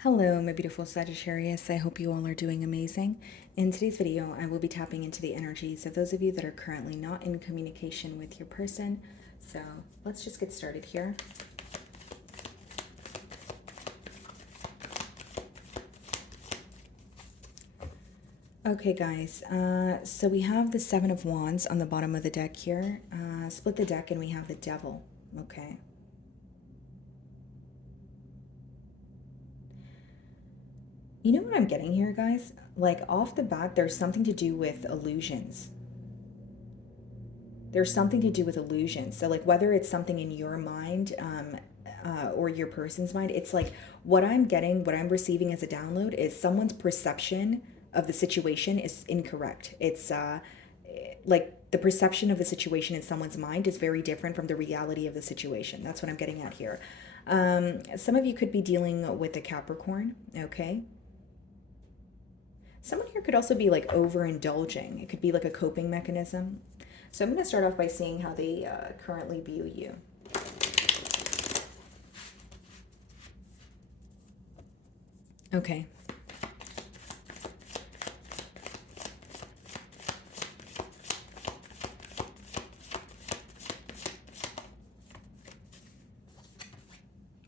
Hello, my beautiful Sagittarius. I hope you all are doing amazing. In today's video, I will be tapping into the energies of those of you that are currently not in communication with your person. So let's just get started here. Okay, guys, so we have the Seven of Wands on the bottom of the deck here. Split the deck and we have the Devil, okay? You know what I'm getting here, guys? Like, off the bat, there's something to do with illusions. There's something to do with illusions. So, like, whether it's something in your mind or your person's mind, it's like what I'm getting, what I'm receiving as a download is someone's perception of the situation is incorrect. It's like the perception of the situation in someone's mind is very different from the reality of the situation. That's what I'm getting at here. Some of you could be dealing with a Capricorn, okay? Someone here could also be like overindulging. It could be like a coping mechanism. So I'm going to start off by seeing how they currently view you. Okay.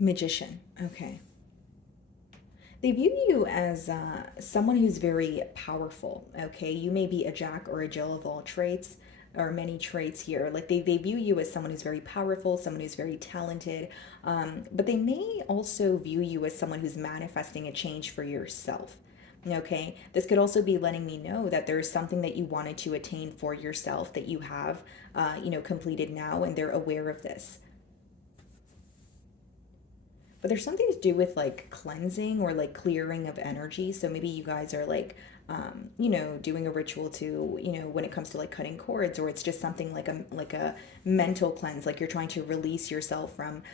Magician. Okay. They view you as someone who's very powerful, okay? You may be a jack or a Jill of all traits, or many traits here. Like they view you as someone who's very powerful, someone who's very talented, but they may also view you as someone who's manifesting a change for yourself. Okay, this could also be letting me know that there's something that you wanted to attain for yourself that you have, completed now, and they're aware of this. But there's something to do with like cleansing or like clearing of energy. So maybe you guys are like doing a ritual to, when it comes to like cutting cords, or it's just something like a mental cleanse, like you're trying to release yourself from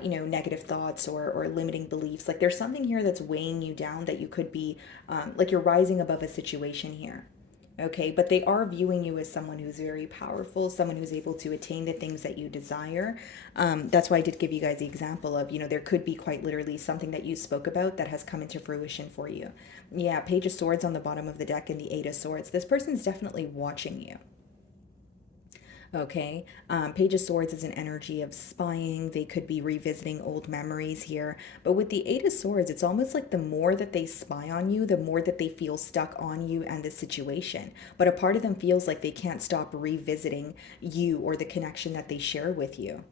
negative thoughts or limiting beliefs. Like there's something here that's weighing you down that you could be like you're rising above a situation here. Okay, but they are viewing you as someone who's very powerful, someone who's able to attain the things that you desire. That's why I did give you guys the example of, there could be quite literally something that you spoke about that has come into fruition for you. Yeah, Page of Swords on the bottom of the deck and the Eight of Swords. This person's definitely watching you. Okay, Page of Swords is an energy of spying. They could be revisiting old memories here. But with the Eight of Swords, it's almost like the more that they spy on you, the more that they feel stuck on you and the situation. But a part of them feels like they can't stop revisiting you or the connection that they share with you.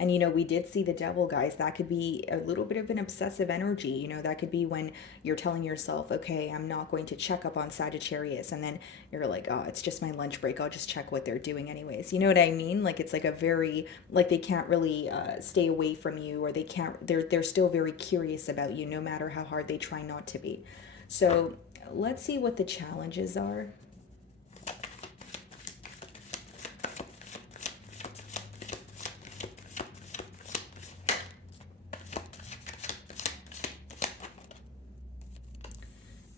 And we did see the Devil, guys. That could be a little bit of an obsessive energy. That could be when you're telling yourself, okay, I'm not going to check up on Sagittarius. And then you're like, oh, it's just my lunch break. I'll just check what they're doing anyways. You know what I mean? Like it's like a very, like they can't really stay away from you, or they're still very curious about you no matter how hard they try not to be. So let's see what the challenges are.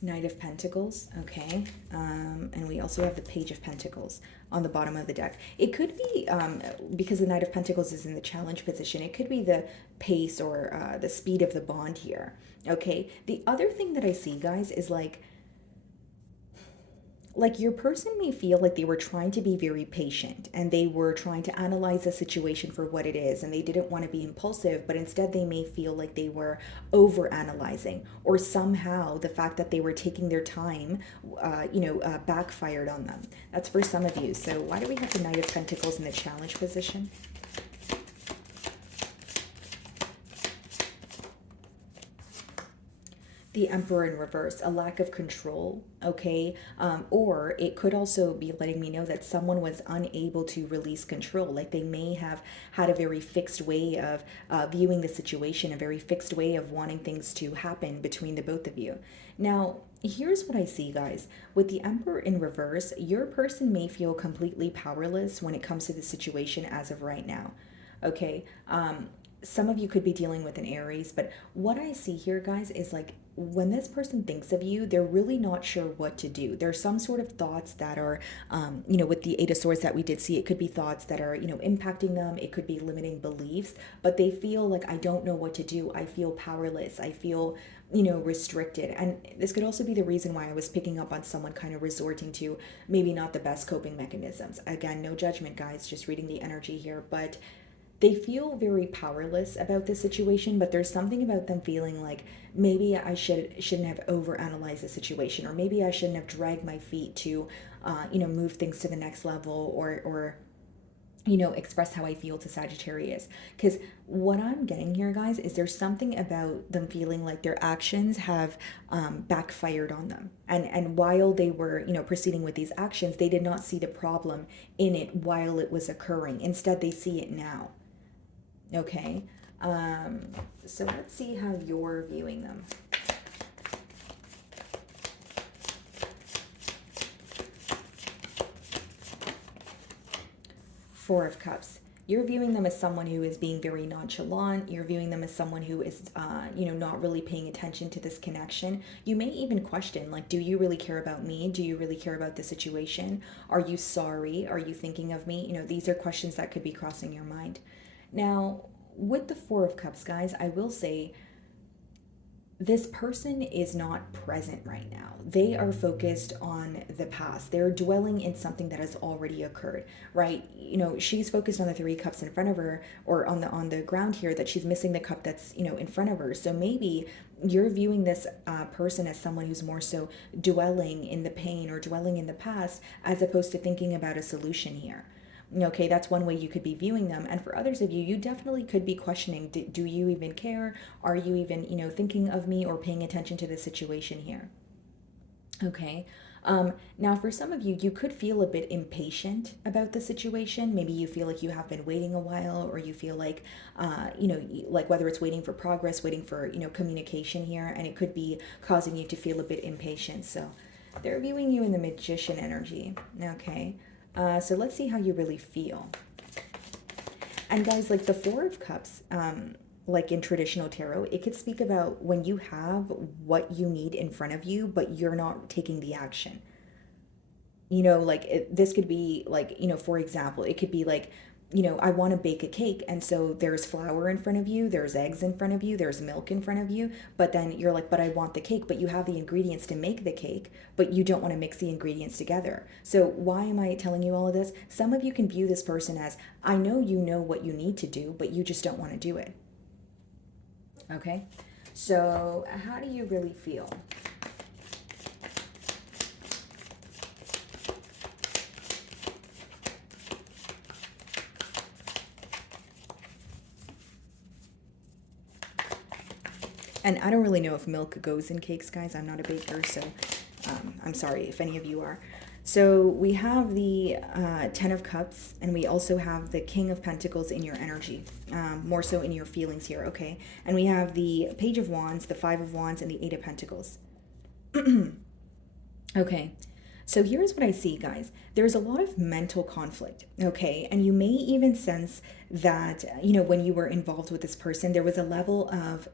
Knight of Pentacles, okay. And we also have the Page of Pentacles on the bottom of the deck. It could be, because the Knight of Pentacles is in the challenge position, it could be the pace or the speed of the bond here, okay. The other thing that I see, guys, is like your person may feel like they were trying to be very patient and they were trying to analyze the situation for what it is, and they didn't want to be impulsive, but instead they may feel like they were over analyzing, or somehow the fact that they were taking their time backfired on them. That's for some of you. So why do we have the Knight of Pentacles in the challenge position? The Emperor in reverse, a lack of control, okay? Or it could also be letting me know that someone was unable to release control. Like they may have had a very fixed way of viewing the situation, a very fixed way of wanting things to happen between the both of you. Now, here's what I see, guys. With the Emperor in reverse, your person may feel completely powerless when it comes to the situation as of right now, okay? some of you could be dealing with an Aries, but what I see here, guys, is like when this person thinks of you, they're really not sure what to do. There's some sort of thoughts that are, with the Eight of Swords that we did see, it could be thoughts that are, impacting them. It could be limiting beliefs, but they feel like, I don't know what to do. I feel powerless. I feel, restricted. And this could also be the reason why I was picking up on someone kind of resorting to maybe not the best coping mechanisms. Again, no judgment, guys, just reading the energy here, but they feel very powerless about this situation, but there's something about them feeling like maybe I shouldn't have overanalyzed the situation, or maybe I shouldn't have dragged my feet to, move things to the next level, or express how I feel to Sagittarius. Because what I'm getting here, guys, is there's something about them feeling like their actions have backfired on them. And while they were, proceeding with these actions, they did not see the problem in it while it was occurring. Instead, they see it now. Okay, so let's see how you're viewing them. Four of Cups. You're viewing them as someone who is being very nonchalant. You're viewing them as someone who is, not really paying attention to this connection. You may even question, like, do you really care about me? Do you really care about the situation? Are you sorry? Are you thinking of me? These are questions that could be crossing your mind. Now, with the Four of Cups, guys, I will say this person is not present right now. They are focused on the past. They're dwelling in something that has already occurred, right? She's focused on the Three Cups in front of her, or on the ground here, that she's missing the cup that's, in front of her. So maybe you're viewing this person as someone who's more so dwelling in the pain or dwelling in the past, as opposed to thinking about a solution here. Okay, that's one way you could be viewing them. And for others of you, you definitely could be questioning, do you even care? Are you even, thinking of me or paying attention to the situation here? Okay. Now, for some of you, you could feel a bit impatient about the situation. Maybe you feel like you have been waiting a while, or you feel like, like whether it's waiting for progress, waiting for, communication here, and it could be causing you to feel a bit impatient. So they're viewing you in the Magician energy. Okay. So let's see how you really feel. And guys, like the Four of Cups, like in traditional tarot, it could speak about when you have what you need in front of you, but you're not taking the action. This could be like, for example, it could be like, I want to bake a cake. And so there's flour in front of you, there's eggs in front of you, there's milk in front of you. But then you're like, but I want the cake. But you have the ingredients to make the cake, but you don't want to mix the ingredients together. So why am I telling you all of this? Some of you can view this person as, I know you know what you need to do, but you just don't want to do it. Okay? So how do you really feel? And I don't really know if milk goes in cakes, guys. I'm not a baker, so I'm sorry if any of you are. So we have the Ten of Cups, and we also have the King of Pentacles in your energy, more so in your feelings here, okay? And we have the Page of Wands, the Five of Wands, and the Eight of Pentacles. Okay, so here's what I see, guys. There's a lot of mental conflict, okay? And you may even sense that, when you were involved with this person, there was a level of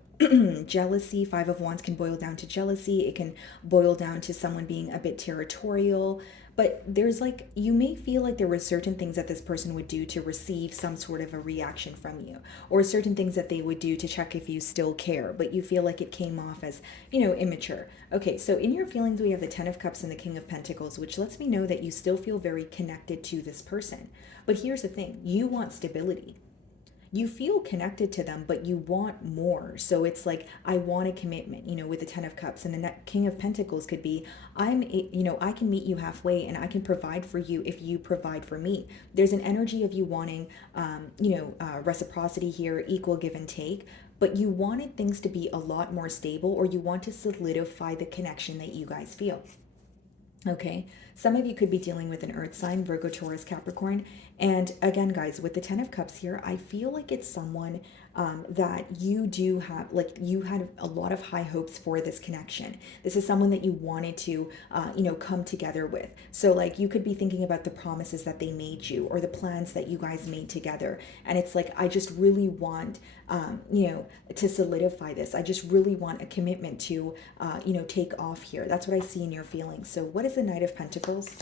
jealousy. Five of Wands can boil down to jealousy. It can boil down to someone being a bit territorial. But there's like, you may feel like there were certain things that this person would do to receive some sort of a reaction from you, or certain things that they would do to check if you still care, but you feel like it came off as, immature. Okay, so in your feelings, we have the Ten of Cups and the King of Pentacles, which lets me know that you still feel very connected to this person. But here's the thing, you want stability. You feel connected to them, but you want more. So it's like, I want a commitment, with the Ten of Cups. And the King of Pentacles could be, I can meet you halfway, and I can provide for you if you provide for me. There's an energy of you wanting, reciprocity here, equal give and take, but you wanted things to be a lot more stable, or you want to solidify the connection that you guys feel. Okay, some of you could be dealing with an earth sign, Virgo, Taurus, Capricorn. And again, guys, with the Ten of Cups here, I feel like it's someone that you do have, like, you had a lot of high hopes for this connection. This is someone that you wanted to, come together with. So, like, you could be thinking about the promises that they made you or the plans that you guys made together. And it's like, I just really want, to solidify this. I just really want a commitment to, take off here. That's what I see in your feelings. So, what is the Knight of Pentacles?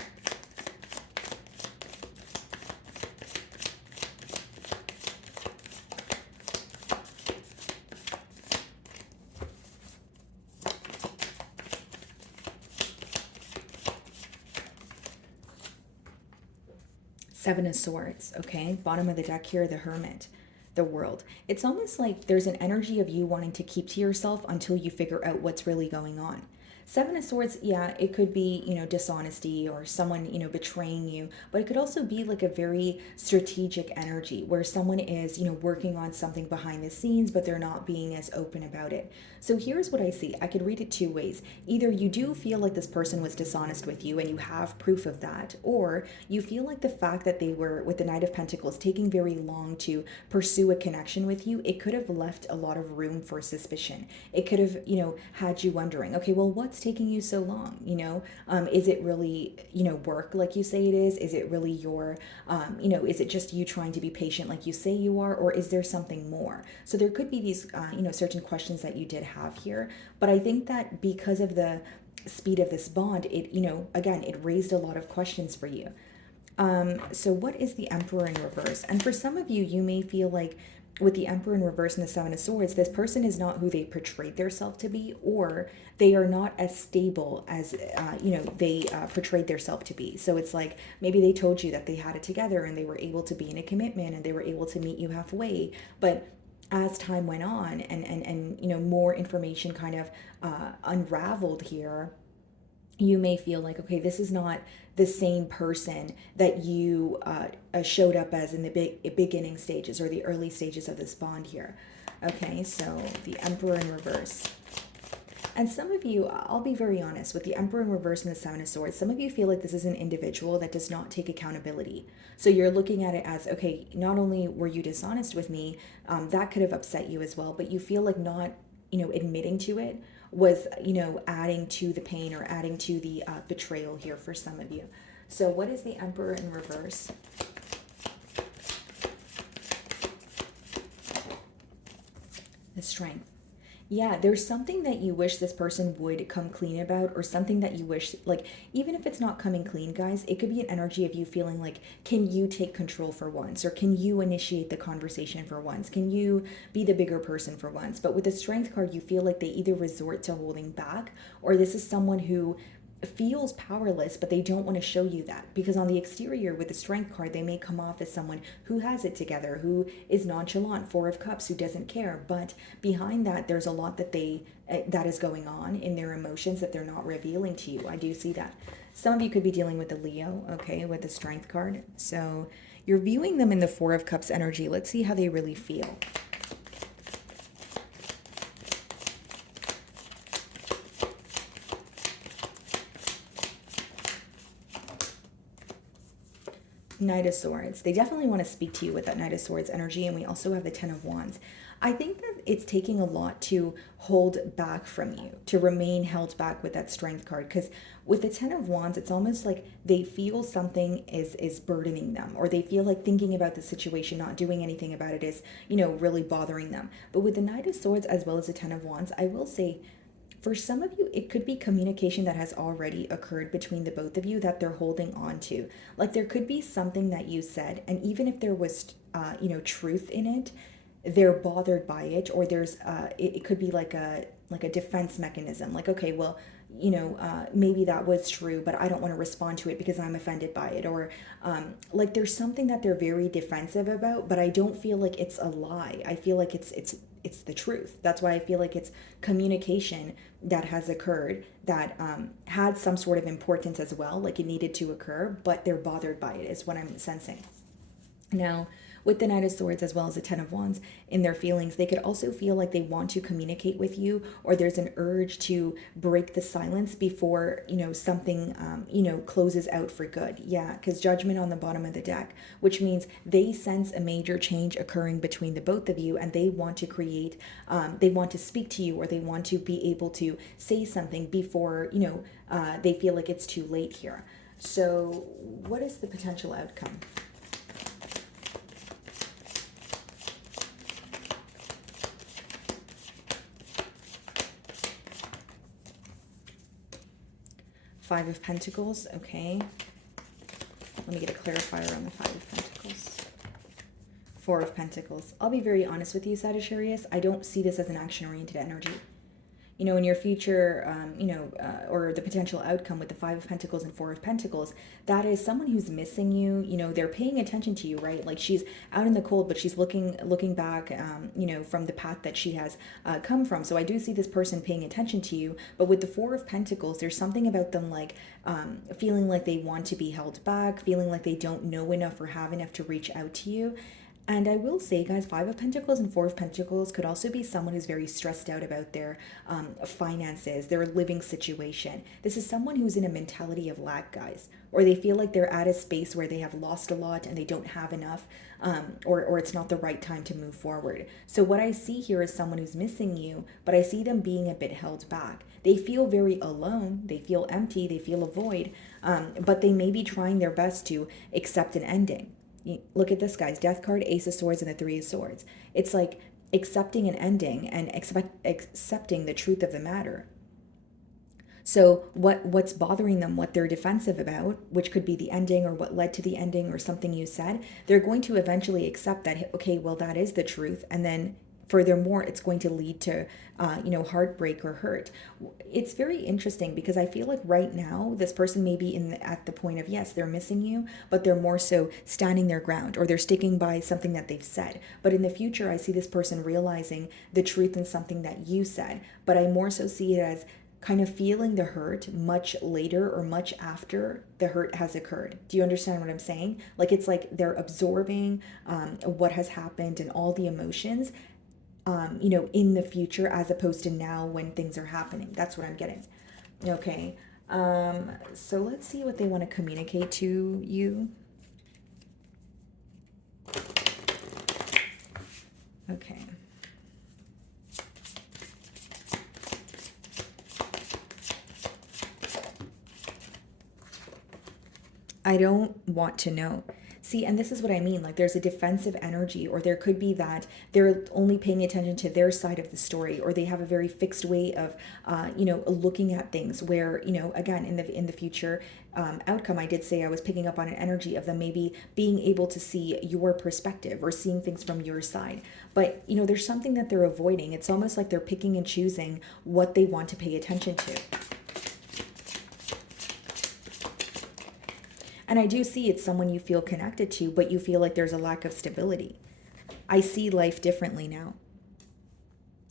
Seven of Swords, okay? Bottom of the deck here, the Hermit, the World. It's almost like there's an energy of you wanting to keep to yourself until you figure out what's really going on. Seven of Swords, yeah, it could be, dishonesty or someone, betraying you, but it could also be like a very strategic energy where someone is, working on something behind the scenes, but they're not being as open about it. So here's what I see. I could read it two ways. Either you do feel like this person was dishonest with you and you have proof of that, or you feel like the fact that they were, with the Knight of Pentacles, taking very long to pursue a connection with you, it could have left a lot of room for suspicion. It could have, had you wondering, okay, well, what's taking you so long? Is it really, work like you say it is? Is it really your, is it just you trying to be patient like you say you are? Or is there something more? So there could be these, certain questions that you did have here. But I think that because of the speed of this bond, it, again, it raised a lot of questions for you. So what is the Emperor in reverse? And for some of you, you may feel like with the Emperor in reverse and the Seven of Swords, this person is not who they portrayed themselves to be, or they are not as stable as, they portrayed themselves to be. So it's like maybe they told you that they had it together and they were able to be in a commitment and they were able to meet you halfway. But as time went on and more information kind of unraveled here, you may feel like, okay, this is not the same person that you showed up as in the beginning stages or the early stages of this bond here. Okay, so the Emperor in reverse. And some of you, I'll be very honest, with the Emperor in reverse and the Seven of Swords, some of you feel like this is an individual that does not take accountability. So you're looking at it as, okay, not only were you dishonest with me, that could have upset you as well, but you feel like not, admitting to it was, adding to the pain or adding to the betrayal here for some of you. So what is the Emperor in reverse? The Strength. Yeah, there's something that you wish this person would come clean about, or something that you wish, like, even if it's not coming clean, guys, it could be an energy of you feeling like, can you take control for once? Or can you initiate the conversation for once? Can you be the bigger person for once? But with the Strength card, you feel like they either resort to holding back, or this is someone who feels powerless, but they don't want to show you that, because on the exterior with the Strength card, they may come off as someone who has it together, who is nonchalant, Four of Cups, who doesn't care. But behind that, there's a lot that is going on in their emotions that they're not revealing to you. I do see that. Some of you could be dealing with the Leo, okay, with the Strength card. So you're viewing them in the Four of Cups energy. Let's see how they really feel. Knight of Swords. They definitely want to speak to you with that Knight of Swords energy. And we also have the Ten of Wands. I think that it's taking a lot to hold back from you, to remain held back with that Strength card. Because with the Ten of Wands, it's almost like they feel something is burdening them, or they feel like thinking about the situation, not doing anything about it is, really bothering them. But with the Knight of Swords as well as the Ten of Wands, I will say, for some of you, it could be communication that has already occurred between the both of you that they're holding on to. Like there could be something that you said, and even if there was, truth in it, they're bothered by it, or there's, it could be like a defense mechanism. Like, okay, well, maybe that was true, but I don't want to respond to it because I'm offended by it. Or like there's something that they're very defensive about, but I don't feel like it's a lie. I feel like it's the truth. That's why I feel like it's communication that has occurred that had some sort of importance as well, like it needed to occur, but they're bothered by it is what I'm sensing. Now, With the Knight of Swords as well as the Ten of Wands in their feelings, they could also feel like they want to communicate with you, or there's an urge to break the silence before, something, closes out for good. Yeah, because Judgment on the bottom of the deck, which means they sense a major change occurring between the both of you, and they want to create, they want to speak to you, or they want to be able to say something before, they feel like it's too late here. So what is the potential outcome? Five of Pentacles, okay. Let me get a clarifier on the Five of Pentacles. Four of Pentacles. I'll be very honest with you, Sagittarius. I don't see this as an action-oriented energy. In your future, or the potential outcome with the Five of Pentacles and Four of Pentacles, that is someone who's missing you. They're paying attention to you, right? Like she's out in the cold, but she's looking back, from the path that she has come from. So I do see this person paying attention to you. But with the Four of Pentacles, there's something about them like feeling like they want to be held back, feeling like they don't know enough or have enough to reach out to you. And I will say, guys, Five of Pentacles and Four of Pentacles could also be someone who's very stressed out about their finances, their living situation. This is someone who's in a mentality of lack, guys, or they feel like they're at a space where they have lost a lot and they don't have enough, or it's not the right time to move forward. So what I see here is someone who's missing you, but I see them being a bit held back. They feel very alone. They feel empty. They feel a void, but they may be trying their best to accept an ending. Look at this, guys. Death card, Ace of Swords, and the Three of Swords. It's like accepting an ending and accepting the truth of the matter. So what's bothering them, what they're defensive about, which could be the ending or what led to the ending or something you said, they're going to eventually accept that, okay, well, that is the truth. And then furthermore, it's going to lead to, heartbreak or hurt. It's very interesting because I feel like right now, this person may be at the point of, yes, they're missing you, but they're more so standing their ground, or they're sticking by something that they've said. But in the future, I see this person realizing the truth in something that you said. But I more so see it as kind of feeling the hurt much later or much after the hurt has occurred. Do you understand what I'm saying? Like, it's like they're absorbing what has happened and all the emotions, in the future, as opposed to now when things are happening. That's what I'm getting. Okay. So let's see what they want to communicate to you. Okay. I don't want to know. See, and this is what I mean. Like, there's a defensive energy, or there could be that they're only paying attention to their side of the story, or they have a very fixed way of, looking at things where, again, in the future outcome, I did say I was picking up on an energy of them maybe being able to see your perspective or seeing things from your side. But, there's something that they're avoiding. It's almost like they're picking and choosing what they want to pay attention to. And I do see it's someone you feel connected to, but you feel like there's a lack of stability. I see life differently now.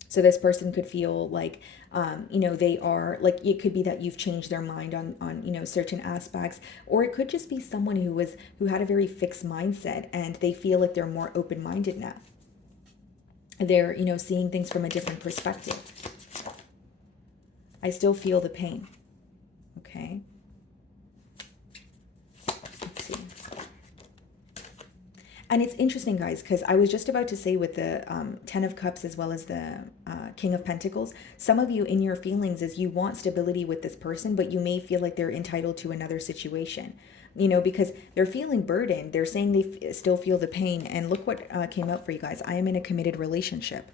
So this person could feel like, they are, like, it could be that you've changed their mind on certain aspects, or it could just be someone who had a very fixed mindset and they feel like they're more open-minded now. They're, seeing things from a different perspective. I still feel the pain. Okay. And it's interesting, guys, because I was just about to say with the Ten of Cups as well as the King of Pentacles, some of you in your feelings is you want stability with this person, but you may feel like they're entitled to another situation, because they're feeling burdened. They're saying they still feel the pain. And look what came out for you guys. I am in a committed relationship.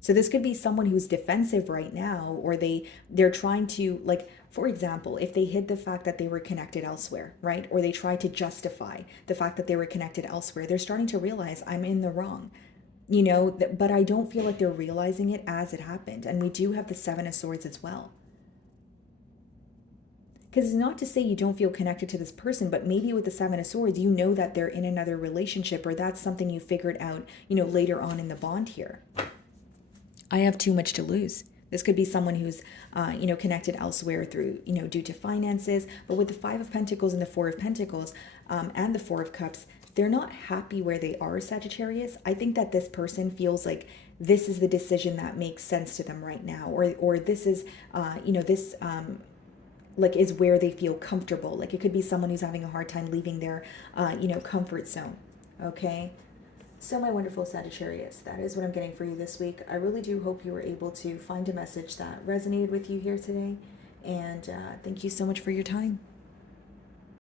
So this could be someone who's defensive right now, or they're trying to, like, for example, if they hid the fact that they were connected elsewhere, right? Or they tried to justify the fact that they were connected elsewhere, they're starting to realize I'm in the wrong, but I don't feel like they're realizing it as it happened. And we do have the Seven of Swords as well. Because it's not to say you don't feel connected to this person, but maybe with the Seven of Swords, that they're in another relationship, or that's something you figured out, later on in the bond here. I have too much to lose. This could be someone who's, connected elsewhere through, due to finances. But with the Five of Pentacles and the Four of Pentacles and the Four of Cups, they're not happy where they are, Sagittarius. I think that this person feels like this is the decision that makes sense to them right now, or this is, this like is where they feel comfortable. Like it could be someone who's having a hard time leaving their, comfort zone. Okay. So, my wonderful Sagittarius, that is what I'm getting for you this week. I really do hope you were able to find a message that resonated with you here today. And thank you so much for your time.